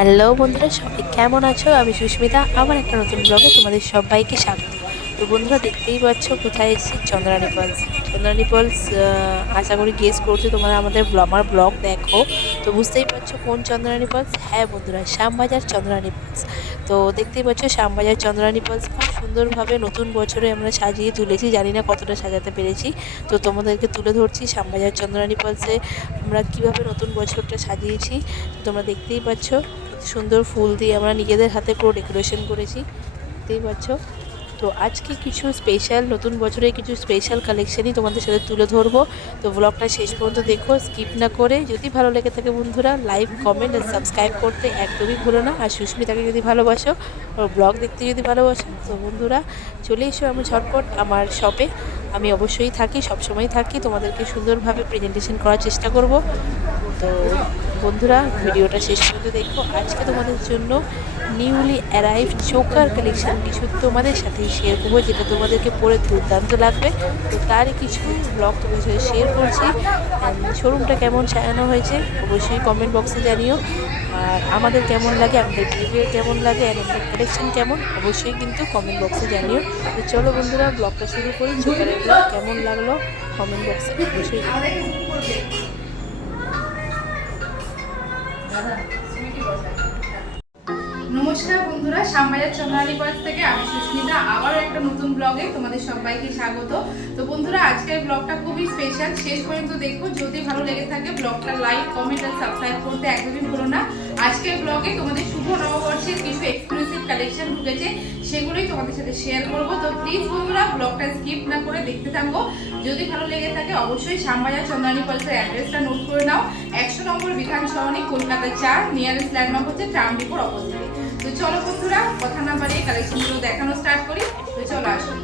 Hello বন্ধুরা, সবাই কেমন আছো? আমি সুস্মিতা আমার একটা নতুন ব্লগে তোমাদের সবাইকে স্বাগত। তো বন্ধুরা, দেখতেই পাচ্ছ কোথায় এসেছি? চন্দ্রানী ফলস চন্দ্রানী ফলস আশা করি গেস করছ তোমরা আমাদের আমার ব্লগ দেখো। তো বুঝতেই পারছ কোন চন্দ্রানী ফলস হ্যাঁ বন্ধুরা, শ্যামবাজার চন্দ্রানী ফলস তো দেখতেই পাচ্ছ শ্যামবাজার চন্দ্রানী ফলস খুব সুন্দরভাবে নতুন বছরে আমরা সাজিয়ে তুলেছি। জানি না কতটা সাজাতে পেরেছি। তো তোমাদেরকে তুলে ধরছি শ্যামবাজার চন্দ্রানী ফলসে আমরা কীভাবে নতুন বছরটা সাজিয়েছি। তোমরা দেখতেই পাচ্ছ সুন্দর ফুল দিয়ে আমরা নিজেদের হাতে পুরো ডেকোরেশন করেছি, দেখতেই পাচ্ছ? তো আজকে কিছু স্পেশাল নতুন বছরের কিছু স্পেশাল কালেকশনই তোমাদের সাথে তুলে ধরবো। তো ব্লগটা শেষ পর্যন্ত দেখো স্কিপ না করে যদি ভালো লেগে থাকে বন্ধুরা লাইক কমেন্ট আর সাবস্ক্রাইব করতে একদমই ভুলো না। আর সুস্মিতাকে যদি ভালোবাসো, ওর ব্লগ দেখতে যদি ভালোবাসো, তো বন্ধুরা চলে এসো আমি ঝটপট আমার শপে আমি অবশ্যই থাকি সবসময় থাকি। তোমাদেরকে সুন্দরভাবে প্রেজেন্টেশন করার চেষ্টা করব। তো বন্ধুরা, ভিডিওটা শেষ পর্যন্ত দেখো। আজকে তোমাদের জন্য নিউলি অ্যারাইভ চোকার কালেকশন কিছু তোমাদের সাথে শেয়ার করব, যেটা তোমাদেরকে পরে দুর্দান্ত লাগবে। তো তারই কিছু ব্লগ তোমাদের সাথে শেয়ার করছি। শোরুমটা কেমন সাজানো হয়েছে, অবশ্যই কমেন্ট বক্সে জানিও। আর আমাদের কেমন লাগে, আমাদের বিহেভিয়ার কেমন লাগে আর আমাদের কালেকশন কেমন, অবশ্যই কিন্তু কমেন্ট বক্সে জানিও। তো চলো বন্ধুরা ব্লগটা শুরু করি। চোকারের ব্লগ কেমন লাগল কমেন্ট বক্সে অবশ্যই জানিও। নমস্কার বন্ধুরা শ্যামবাজার চন্দ্রানী কলেজ থেকে আমি সুস্মিতা। আবারও একটা নতুন ব্লগে তোমাদের সবাইকে স্বাগত। তো বন্ধুরা, আজকের ব্লগটা খুবই স্পেশাল শেষ পর্যন্ত দেখো, যদি ভালো লেগে থাকে ব্লগটা লাইক কমেন্ট আর সাবস্ক্রাইব করতে একদমই ভুলো না। আজকের ব্লগে তোমাদের শুভ নববর্ষের কিছু এক্সক্লুসিভ কালেকশন ঢুকেছে, সেগুলোই তোমাদের সাথে শেয়ার করব। তো প্লিজ বন্ধুরা, ব্লগটা স্কিপ না করে দেখতে থাকো। যদি ভালো লেগে থাকে অবশ্যই শ্যামবাজার চন্দ্রানী কলেজের অ্যাড্রেসটা নোট করে নাও। একশো নম্বর বিধান সরণি, কলকাতা চার নিয়ারেস্ট ল্যান্ডমার্ক হচ্ছে ট্রামডিপোর অপোজিটে তো চলো বন্ধুরা, কথা না বাড়িয়ে কালেকশনগুলো দেখানো স্টার্ট করি। তো চলো আসো।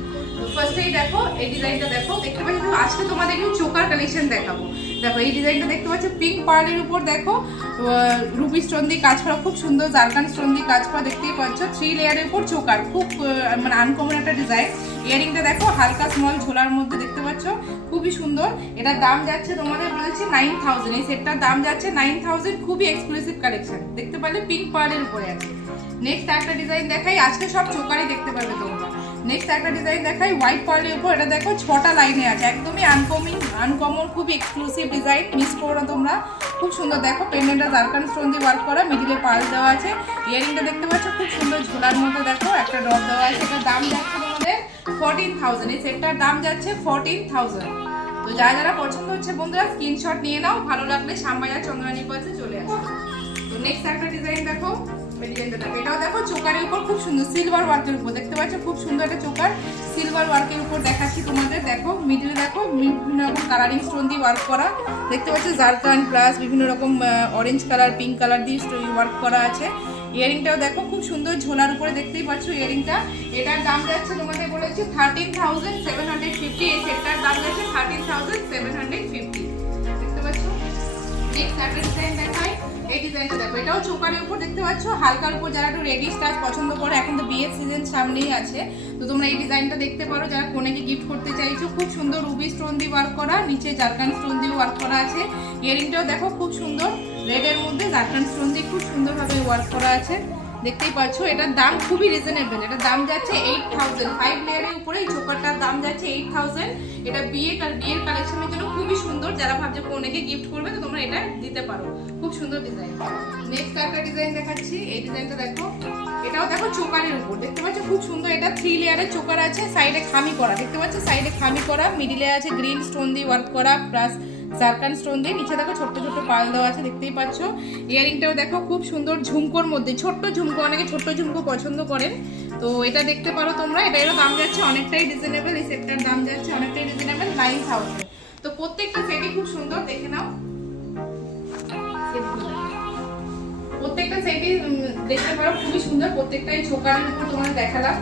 ফার্স্টেই দেখো, এই ডিজাইনটা দেখো। দেখতে আজকে তোমাদের একটু চোকার কালেকশন দেখাবো। দেখো, এই ডিজাইনটা দেখতে উপর দেখো। দিয়ে কাজ করা, খুব সুন্দর কাজ করা, দেখতেই পাচ্ছ। থ্রি লেয়ারের উপর চোকার, খুব মানে একটা ডিজাইন ইয়ারিংটা দেখো, হালকা স্মল ঝোলার মধ্যে দেখতে পাচ্ছ। খুবই সুন্দর। এটার দাম যাচ্ছে তোমাদের বলেছি নাইন থাউজেন্ড এই সেটটার দাম যাচ্ছে নাইন থাউজেন্ড খুবই এক্সক্লুসিভ কালেকশন দেখতে পারলে পিঙ্ক পার্লের উপরে আছে নেক্সট একটা ডিজাইন দেখাই, আজকে সব চোকারই দেখতে পারবে তোমরা। নেক্সট একটা ডিজাইন দেখাই হোয়াইট পার্লের উপর, এটা দেখো ছটা লাইনে আছে, একদমই আনকমিং আনকমন খুবই এক্সক্লুসিভ ডিজাইন মিস করো না তোমরা। খুব সুন্দর, দেখো পেন্ডেন্টটা জারকান স্টোন দিয়ে ওয়ার্ক করা মিডিলে পাল দেওয়া আছে। ইয়ারিংটা দেখতে পাচ্ছ, খুব সুন্দর ঝোলার মধ্যে দেখো, একটা ডট দেওয়া আছে, এটার দাম যাচ্ছে তোমাদের ফোরটিন থাউজেন্ড এই সেটটার দাম যাচ্ছে ফোরটিন থাউজেন্ড তো যারা যারা পছন্দ হচ্ছে বন্ধুরা স্ক্রিনশট নিয়ে নাও, ভালো লাগলে শ্যামবাজার চন্দ্রানী পাশে চলে আসো তো নেক্সট একটা ডিজাইন দেখো এটাও দেখো, চোকারের উপর খুব সুন্দর সিলভার ওয়ার্কের উপর। দেখতে পাচ্ছ, খুব সুন্দর একটা চোকার সিলভার ওয়ার্কের উপর দেখাচ্ছি তোমাদের। দেখো মিডিলে দেখো, বিভিন্ন রকম কালারিং স্টোন দিয়ে ওয়ার্ক করা। দেখতে পাচ্ছ জারকান প্লাস বিভিন্ন রকম অরেঞ্জ কালার পিঙ্ক কালার দিয়ে ওয়ার্ক করা আছে। ইয়ারিংটাও দেখো, খুব সুন্দর ঝোলার উপরে দেখতেই পাচ্ছ ইয়ারিংটা এটার দাম যাচ্ছে তোমাদের বলেছি thirteen thousand seven hundred fifty এই সেটটার দাম যাচ্ছে thirteen thousand seven hundred fifty দেখতে পাচ্ছ? নেক্সট দেখাই। এই ডিজাইনটা দেখো, এটাও চোকারের উপর দেখতে পাচ্ছ, হালকার উপর যারা একটু রেডি স্টাচ পছন্দ করে, এখন তো বিয়ের সিজন সামনেই আছে। তো তোমরা এই ডিজাইনটা দেখতে পারো, যারা কোনেকে গিফট করতে চাইছো, খুব সুন্দর রুবি স্টোন দিয়ে ওয়ার্ক করা, নিচে জারকান স্টোন দিয়ে ওয়ার্ক করা আছে। ইয়ারিংটাও দেখো, খুব সুন্দর রেডের মধ্যে জারকান স্টোন দিয়ে খুব সুন্দরভাবে ওয়ার্ক করা আছে। দেখতেই পাচ্ছ, এটার দাম খুবই রিজনেবল এটার দাম যাচ্ছে এইট থাউজেন্ড ফাইভ লেয়ারের উপরে এই চোকারটার দাম যাচ্ছে এইট থাউজেন্ড এটা বিয়ে বিয়ের কালেকশনের জন্য খুবই সুন্দর। যারা ভাবছে কোনেকে গিফট করবে, তো তোমরা এটা দিতে পারো। খুব সুন্দর ডিজাইন নেক্সট একটা ডিজাইন দেখাচ্ছি। এই ডিজাইনটা দেখো। এটাও দেখো চোকারের উপর। দেখতে পাচ্ছ, খুব সুন্দর। এটা থ্রি লেয়ারের চোকার আছে সাইডে খামি করা। দেখতে পাচ্ছ সাইডে খামি করা মিডিলে আছে গ্রিন স্টোন দিয়ে ওয়ার্ক করা প্লাস জারকান স্টোন দিয়ে নিচে দেখো ছোট্ট ছোট্ট পাল দেওয়া আছে, দেখতেই পাচ্ছ। ইয়ারিংটাও দেখো খুব সুন্দর ঝুমকোর মধ্যে, ছোট্ট ঝুমকো, অনেকে ছোট্ট ঝুমকো পছন্দ করেন। তো এটা দেখতে পারো তোমরা এটারও দাম যাচ্ছে অনেকটাই রিজনেবল এই সেটটার দাম যাচ্ছে অনেকটাই রিজনেবল নাইন থাউজেন্ড তো প্রত্যেকটা সেটই খুব সুন্দর, দেখে নাও। প্রত্যেকটা সেটই দেখতে পারো খুবই সুন্দর, প্রত্যেকটাই ছোকারের উপর তোমাদের দেখালাম।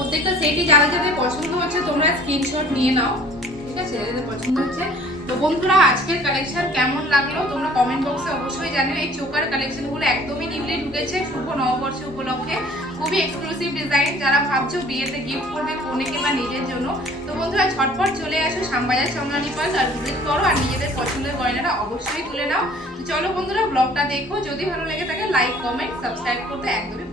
প্রত্যেকটা সেটই যারা যাদের পছন্দ হচ্ছে, তোমরা স্ক্রিনশট নিয়ে নাও, ঠিক আছে? যাদের পছন্দ হচ্ছে। তো বন্ধুরা, আজকের কালেকশন কেমন লাগল? তোমরা কমেন্ট বক্সে অবশ্যই জানিও। এই চোকার কালেকশনগুলো একদমই নিউলি ঢুকেছে, শুভ নববর্ষ উপলক্ষে। খুবই এক্সক্লুসিভ ডিজাইন যারা ভাবছ বিয়েতে গিফট করবে কনেকে বা নিজের জন্য। তো বন্ধুরা, ঝটপট চলে আসো শ্যামবাজার চন্দ্রানী পাল আর ভিজিট করো আর নিজেদের পছন্দের গয়নাটা অবশ্যই তুলে নাও। চলো বন্ধুরা ব্লগটা দেখো। যদি ভালো লেগে থাকে লাইক কমেন্ট সাবস্ক্রাইব করতে একদমই।